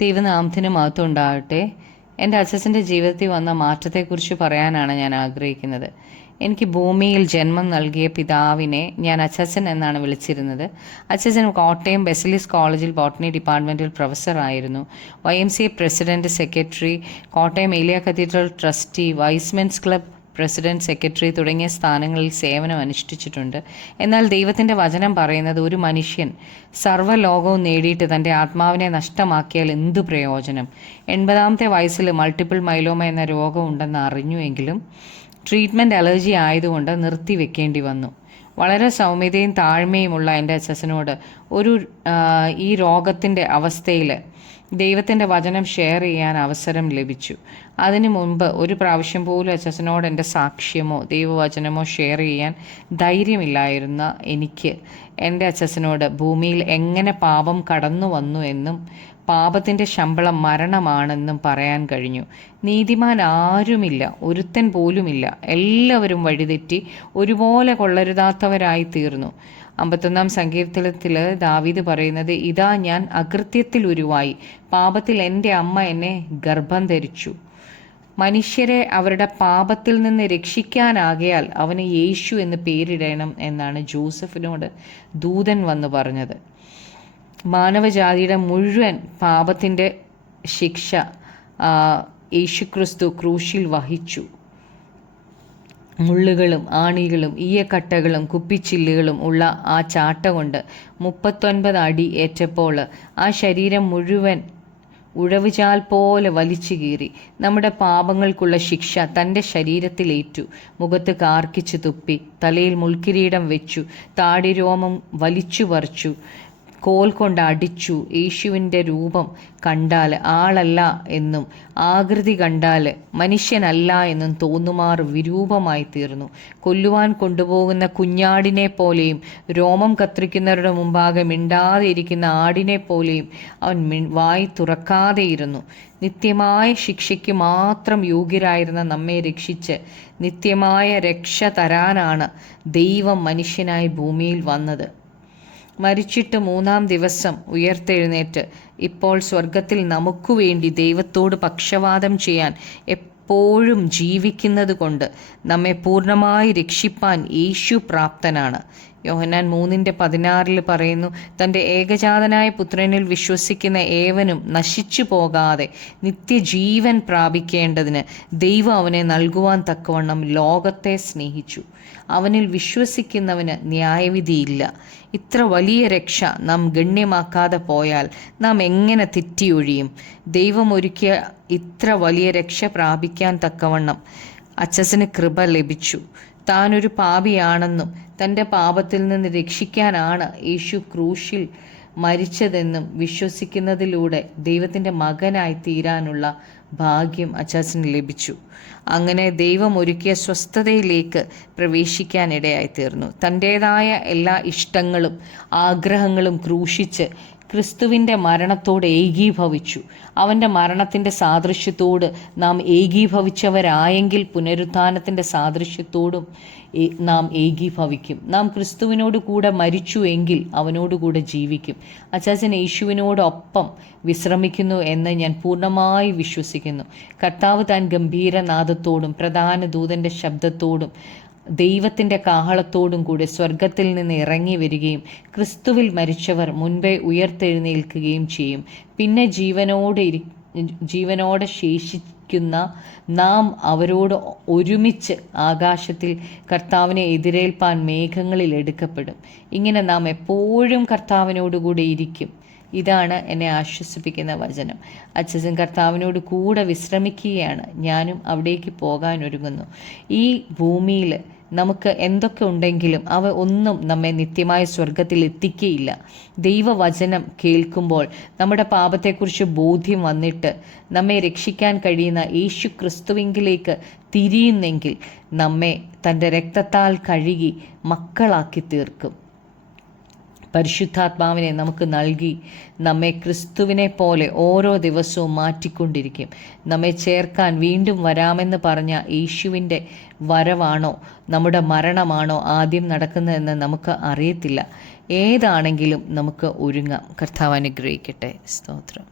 ദൈവനാമത്തിന് മഹത്വം ഉണ്ടാകട്ടെ. എൻ്റെ അച്ഛൻ്റെ ജീവിതത്തിൽ വന്ന മാറ്റത്തെക്കുറിച്ച് പറയാനാണ് ഞാൻ ആഗ്രഹിക്കുന്നത്. എനിക്ക് ഭൂമിയിൽ ജന്മം നൽകിയ പിതാവിനെ ഞാൻ അച്ഛൻ എന്നാണ് വിളിച്ചിരുന്നത്. അച്ഛൻ കോട്ടയം ബെസലിസ് കോളേജിൽ ബോട്ടണി ഡിപ്പാർട്ട്മെൻറ്റിൽ പ്രൊഫസറായിരുന്നു. YMCA president, secretary, Kottayam Eliya cathedral trustee, Y's Men's club president, secretary തുടങ്ങിയ സ്ഥാനങ്ങളിൽ സേവനം അനുഷ്ഠിച്ചിട്ടുണ്ട്. എന്നാൽ ദൈവത്തിൻ്റെ വചനം പറയുന്നത് ഒരു മനുഷ്യൻ സർവ്വലോകവും നേടിയിട്ട് തൻ്റെ ആത്മാവിനെ നഷ്ടമാക്കിയാൽ എന്തു പ്രയോജനം? 80-ാമത്തെ വയസ്സിൽ മൾട്ടിപ്പിൾ മൈലോമ എന്ന രോഗം ഉണ്ടെന്ന് അറിഞ്ഞുവെങ്കിലും ട്രീറ്റ്മെൻറ്റ് അലർജി ആയതുകൊണ്ട് നിർത്തിവെക്കേണ്ടി വന്നു. വളരെ സൗമ്യതയും താഴ്മയുമുള്ള എൻ്റെ അച്ഛനോട് ഈ രോഗത്തിൻ്റെ അവസ്ഥയിൽ ദൈവത്തിൻ്റെ വചനം ഷെയർ ചെയ്യാൻ അവസരം ലഭിച്ചു. അതിനു മുൻപ് ഒരു പ്രാവശ്യം പോലും അച്ഛനോട് എൻ്റെ സാക്ഷ്യമോ ദൈവവചനമോ ഷെയർ ചെയ്യാൻ ധൈര്യമില്ലായിരുന്ന എനിക്ക് എൻ്റെ അച്ഛനോട് ഭൂമിയിൽ എങ്ങനെ പാപം കടന്നു വന്നു എന്നും പാപത്തിൻ്റെ ശമ്പളം മരണമാണെന്നും പറയാൻ കഴിഞ്ഞു. നീതിമാൻ ആരുമില്ല, ഒരുത്തൻ പോലുമില്ല. എല്ലാവരും വഴിതെറ്റി ഒരുപോലെ കൊള്ളരുതാത്തവരായി തീർന്നു. 51-ാം സങ്കീർത്തനത്തിൽ ദാവീദ് പറയുന്നത്, ഇതാ ഞാൻ അകൃത്യത്തിൽ ഉരുവായി, പാപത്തിൽ എൻ്റെ അമ്മ എന്നെ ഗർഭം ധരിച്ചു. മനുഷ്യരെ അവരുടെ പാപത്തിൽ നിന്ന് രക്ഷിക്കാനാകയാൽ അവന് യേശു എന്ന് പേരിടണം എന്നാണ് ജോസഫിനോട് ദൂതൻ വന്ന് പറഞ്ഞത്. മാനവജാതിയുടെ മുഴുവൻ പാപത്തിൻ്റെ ശിക്ഷ യേശുക്രിസ്തു ക്രൂശിൽ വഹിച്ചു. മുള്ളുകളും ആണികളും ഈയക്കട്ടകളും കുപ്പിച്ചില്ലുകളും ഉള്ള ആ ചാട്ട കൊണ്ട് 39 അടി ഏറ്റപ്പോൾ ആ ശരീരം മുഴുവൻ ഉഴവുചാൽ പോലെ വലിച്ചു കീറി. നമ്മുടെ പാപങ്ങൾക്കുള്ള ശിക്ഷ തൻ്റെ ശരീരത്തിലേറ്റു. മുഖത്ത് കാർക്കിച്ച് തുപ്പി, തലയിൽ മുൾക്കിരീടം വെച്ചു, താടിരോമം വലിച്ചു പറിച്ചു, കോൽ കൊണ്ട് അടിച്ചു. യേശുവിൻ്റെ രൂപം കണ്ടാൽ ആളല്ല എന്നും ആകൃതി കണ്ടാൽ മനുഷ്യനല്ല എന്നും തോന്നുമാർ വിരൂപമായി തീർന്നു. കൊല്ലുവാൻ കൊണ്ടുപോകുന്ന കുഞ്ഞാടിനെ പോലെയും രോമം കത്രിക്കുന്നവരുടെ മുമ്പാകെ മിണ്ടാതെ ഇരിക്കുന്ന ആടിനെ പോലെയും അവൻ വായി തുറക്കാതെയിരുന്നു. നിത്യമായ ശിക്ഷയ്ക്ക് മാത്രം യോഗ്യരായിരുന്ന നമ്മെ രക്ഷിച്ച് നിത്യമായ രക്ഷ തരാനാണ് ദൈവം മനുഷ്യനായി ഭൂമിയിൽ വന്നത്. മരിച്ചിട്ട് 3-ാം ദിവസം ഉയർത്തെഴുന്നേറ്റ് ഇപ്പോൾ സ്വർഗത്തിൽ നമുക്കു വേണ്ടി ദൈവത്തോട് പക്ഷവാദം ചെയ്യാൻ എപ്പോഴും ജീവിക്കുന്നത് കൊണ്ട് നമ്മെ പൂർണ്ണമായി രക്ഷിപ്പാൻ യേശു പ്രാപ്തനാണ്. യോഹന്നാൻ 3:16 പറയുന്നു, തൻ്റെ ഏകജാതനായ പുത്രനിൽ വിശ്വസിക്കുന്ന ഏവനും നശിച്ചു പോകാതെ നിത്യജീവൻ പ്രാപിക്കേണ്ടതിന് ദൈവം അവനെ നൽകുവാൻ തക്കവണ്ണം ലോകത്തെ സ്നേഹിച്ചു. അവനിൽ വിശ്വസിക്കുന്നവന് ന്യായവിധിയില്ല. ഇത്ര വലിയ രക്ഷ നാം ഗണ്യമാക്കാതെ പോയാൽ നാം എങ്ങനെ തെറ്റിയൊഴിയും? ദൈവം ഒരുക്കിയ ഇത്ര വലിയ രക്ഷ പ്രാപിക്കാൻ തക്കവണ്ണം അച്ഛന് കൃപ ലഭിച്ചു. താനൊരു പാപിയാണെന്നും തൻ്റെ പാപത്തിൽ നിന്ന് രക്ഷിക്കാനാണ് യേശു ക്രൂശിൽ മരിച്ചതെന്നും വിശ്വസിക്കുന്നതിലൂടെ ദൈവത്തിൻ്റെ മകനായി തീരാനുള്ള ഭാഗ്യം അച്ചാച്ചന് ലഭിച്ചു. അങ്ങനെ ദൈവം ഒരുക്കിയ സ്വസ്ഥതയിലേക്ക് പ്രവേശിക്കാനിടയായി തീർന്നു. തൻ്റേതായ എല്ലാ ഇഷ്ടങ്ങളും ആഗ്രഹങ്ങളും ക്രൂശിച്ച് ക്രിസ്തുവിൻ്റെ മരണത്തോട് ഏകീഭവിച്ചു. അവൻ്റെ മരണത്തിൻ്റെ സാദൃശ്യത്തോട് നാം ഏകീഭവിച്ചവരായെങ്കിൽ പുനരുത്ഥാനത്തിൻ്റെ സാദൃശ്യത്തോടും നാം ഏകീഭവിക്കും. നാം ക്രിസ്തുവിനോട് കൂടെ മരിച്ചു എങ്കിൽ അവനോടുകൂടെ ജീവിക്കും. അച്ചാച്ചൻ യേശുവിനോടൊപ്പം വിശ്രമിക്കുന്നു എന്ന് ഞാൻ പൂർണ്ണമായി വിശ്വസിക്കുന്നു. കർത്താവ് താൻ ഗംഭീരനാദത്തോടും പ്രധാന ദൂതൻ്റെ ശബ്ദത്തോടും ദൈവത്തിൻ്റെ കാഹളത്തോടും കൂടി സ്വർഗത്തിൽ നിന്ന് ഇറങ്ങി വരികയും ക്രിസ്തുവിൽ മരിച്ചവർ മുൻപേ ഉയർത്തെഴുന്നേൽക്കുകയും ചെയ്യും. പിന്നെ ജീവനോടെ ശേഷിക്കുന്ന നാം അവരോട് ഒരുമിച്ച് ആകാശത്തിൽ കർത്താവിനെ എതിരേൽപ്പാൻ മേഘങ്ങളിൽ എടുക്കപ്പെടും. ഇങ്ങനെ നാം എപ്പോഴും കർത്താവിനോടുകൂടെ ഇരിക്കും. ഇതാണ് എന്നെ ആശ്വസിപ്പിക്കുന്ന വചനം. അച്ഛൻ കർത്താവിനോട് കൂടെ വിശ്രമിക്കുകയാണ്. ഞാനും അവിടേക്ക് പോകാൻ ഒരുങ്ങുന്നു. ഈ ഭൂമിയിൽ നമുക്ക് എന്തൊക്കെ ഉണ്ടെങ്കിലും അവ ഒന്നും നമ്മെ നിത്യമായ സ്വർഗത്തിൽ എത്തിക്കുകയില്ല. ദൈവവചനം കേൾക്കുമ്പോൾ നമ്മുടെ പാപത്തെക്കുറിച്ച് ബോധ്യം വന്നിട്ട് നമ്മെ രക്ഷിക്കാൻ കഴിയുന്ന യേശു ക്രിസ്തുവിങ്കിലേക്ക് തിരിയുന്നെങ്കിൽ നമ്മെ തൻ്റെ രക്തത്താൽ കഴുകി മക്കളാക്കി തീർക്കും. പരിശുദ്ധാത്മാവിനെ നമുക്ക് നൽകി നമ്മെ ക്രിസ്തുവിനെ പോലെ ഓരോ ദിവസവും മാറ്റിക്കൊണ്ടിരിക്കും. നമ്മെ ചേർക്കാൻ വീണ്ടും വരാമെന്ന് പറഞ്ഞ യേശുവിൻ്റെ വരവാണോ നമ്മുടെ മരണമാണോ ആദ്യം നടക്കുന്നതെന്ന് നമുക്ക് അറിയത്തില്ല. ഏതാണെങ്കിലും നമുക്ക് ഒരുങ്ങാം. കർത്താവ് അനുഗ്രഹിക്കട്ടെ. സ്തോത്രം.